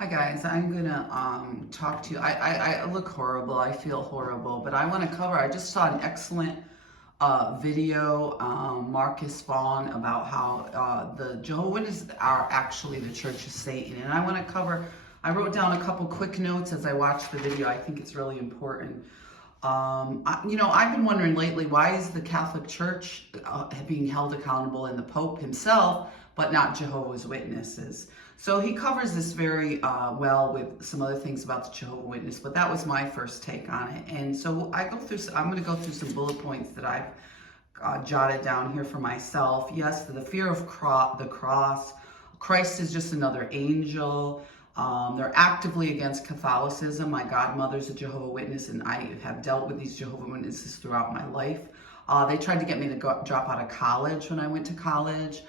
Hi guys, I'm gonna talk to you. I look horrible. I feel horrible, but I want to cover. I just saw an excellent video, Marcus Vaughn, about how the Jehovah's Witnesses are actually the Church of Satan, and I want to cover. I wrote down a couple quick notes as I watched the video. I think it's really important. I've been wondering lately, why is the Catholic Church being held accountable and the Pope himself, but not Jehovah's Witnesses? So he covers this very well with some other things about the Jehovah's Witness, but that was my first take on it. And so I'm going to go through some bullet points that I've jotted down here for myself. Yes, the fear of the cross. Christ is just another angel. They're actively against Catholicism. My godmother's a Jehovah's Witness, and I have dealt with these Jehovah's Witnesses throughout my life. They tried to get me to drop out of college when I went to college.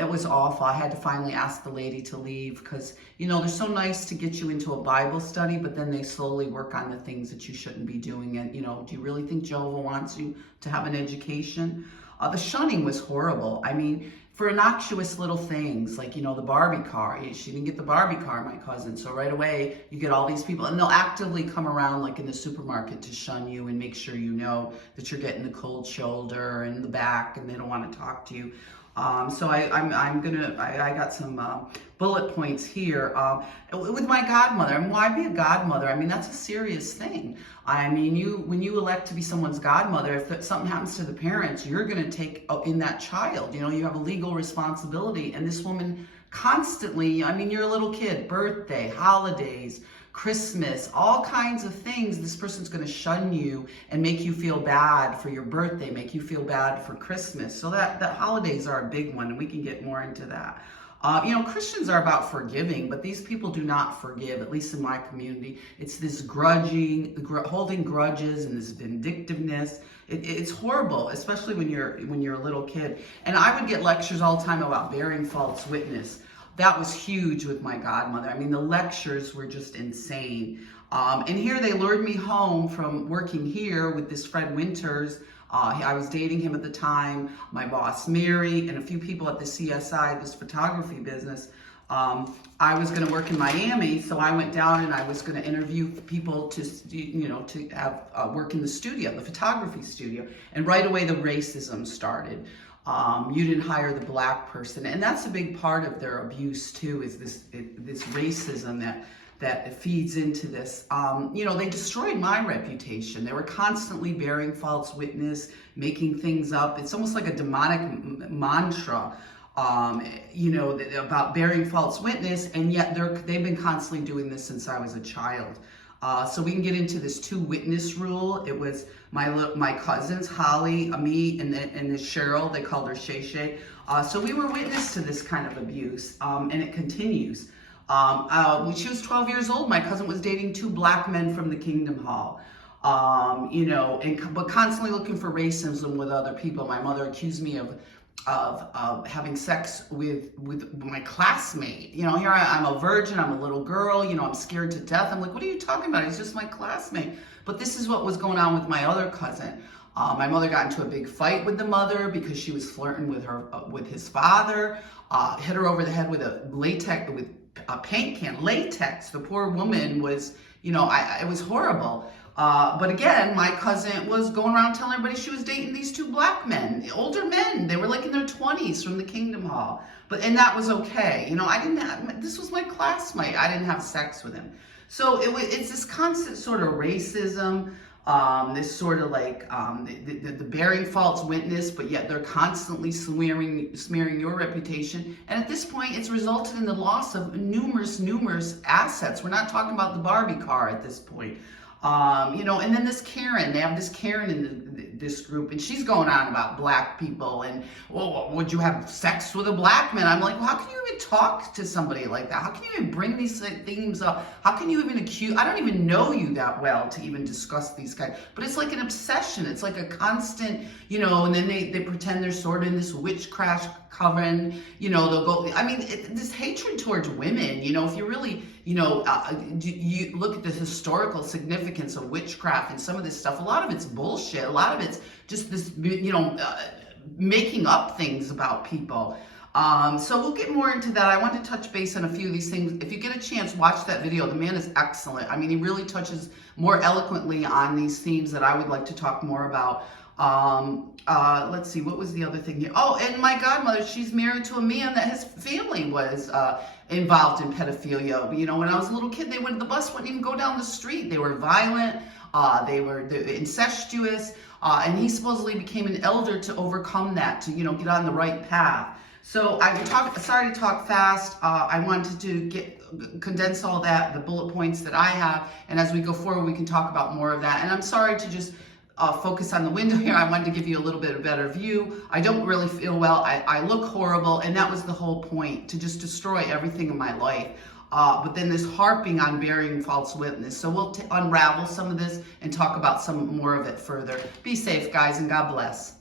It was awful. I had to finally ask the lady to leave because, they're so nice to get you into a Bible study, but then they slowly work on the things that you shouldn't be doing. And, do you really think Jehovah wants you to have an education? The shunning was horrible. I mean, for innocuous little things like, the Barbie car. She didn't get the Barbie car, my cousin. So right away, you get all these people. And they'll actively come around like in the supermarket to shun you and make sure you know that you're getting the cold shoulder and the back and they don't want to talk to you. So I got some bullet points here. With my godmother, I mean, why be a godmother? I mean, that's a serious thing. I mean, when you elect to be someone's godmother, if something happens to the parents, you're going to take in that child. You have a legal responsibility. And this woman constantly, I mean, you're a little kid, birthday, holidays, Christmas, all kinds of things. This person's going to shun you and make you feel bad for your birthday, make you feel bad for Christmas. So that holidays are a big one, and we can get more into that. Christians are about forgiving, but these people do not forgive, at least in my community. It's this holding grudges and this vindictiveness. It's horrible, especially when you're a little kid. And I would get lectures all the time about bearing false witness. That was huge with my godmother. I mean, the lectures were just insane. And here they lured me home from working here with this Fred Winters. I was dating him at the time, my boss Mary, and a few people at the CSI, this photography business. I was going to work in Miami, so I went down and I was going to interview people to have work in the studio, the photography studio. And right away the racism started. You didn't hire the black person, and that's a big part of their abuse too. Is this racism that feeds into this? They destroyed my reputation. They were constantly bearing false witness, making things up. It's almost like a demonic mantra, about bearing false witness, and yet they've been constantly doing this since I was a child. So we can get into this 2-witness rule. It was my cousins, Holly, me, and this Cheryl. They called her Shay Shay. So we were witness to this kind of abuse, and it continues. When she was 12 years old, my cousin was dating 2 black men from the Kingdom Hall. But constantly looking for racism with other people. My mother accused me of having sex with my classmate. Here I'm a virgin, I'm a little girl, I'm scared to death. I'm like, what are you talking about? He's just my classmate. But this is what was going on with my other cousin. My mother got into a big fight with the mother because she was flirting with his father. Hit her over the head with a paint can, latex. The poor woman was, it was horrible. But again, my cousin was going around telling everybody she was dating these 2 black men, older men. They were like in their 20s from the Kingdom Hall. And that was okay. This was my classmate. I didn't have sex with him. So it's this constant sort of racism, this sort of like the bearing false witness, but yet they're constantly smearing your reputation. And at this point, it's resulted in the loss of numerous assets. We're not talking about the Barbie car at this point. And then this Karen, they have this Karen in this group, and she's going on about black people and, well, would you have sex with a black man? I'm like, well, how can you even talk to somebody like that? How can you even bring these themes up? How can you even accuse? I don't even know you that well to even discuss these kinds. But it's like an obsession. It's like a constant, and then they pretend they're sort of in this witchcraft coven. They'll go. I mean, this hatred towards women. If you really, you look at the historical significance of witchcraft and some of this stuff. A lot of it's bullshit. A lot of it's just this, making up things about people. So we'll get more into that. I want to touch base on a few of these things. If you get a chance, watch that video. The man is excellent. I mean, he really touches more eloquently on these themes that I would like to talk more about. Let's see, what was the other thing here? Oh, and my godmother, she's married to a man that his family was involved in pedophilia. You know, when I was a little kid, the bus wouldn't even go down the street. They were violent, they were incestuous, and he supposedly became an elder to overcome that, to, you know, get on the right path. So sorry to talk fast. I wanted to condense all that, the bullet points that I have, and as we go forward, we can talk about more of that. And I'm sorry to just focus on the window here. I wanted to give you a little bit of a better view. I don't really feel well. I look horrible, and that was the whole point, to just destroy everything in my life. But then this harping on bearing false witness. So we'll unravel some of this and talk about some more of it further. Be safe, guys, and God bless.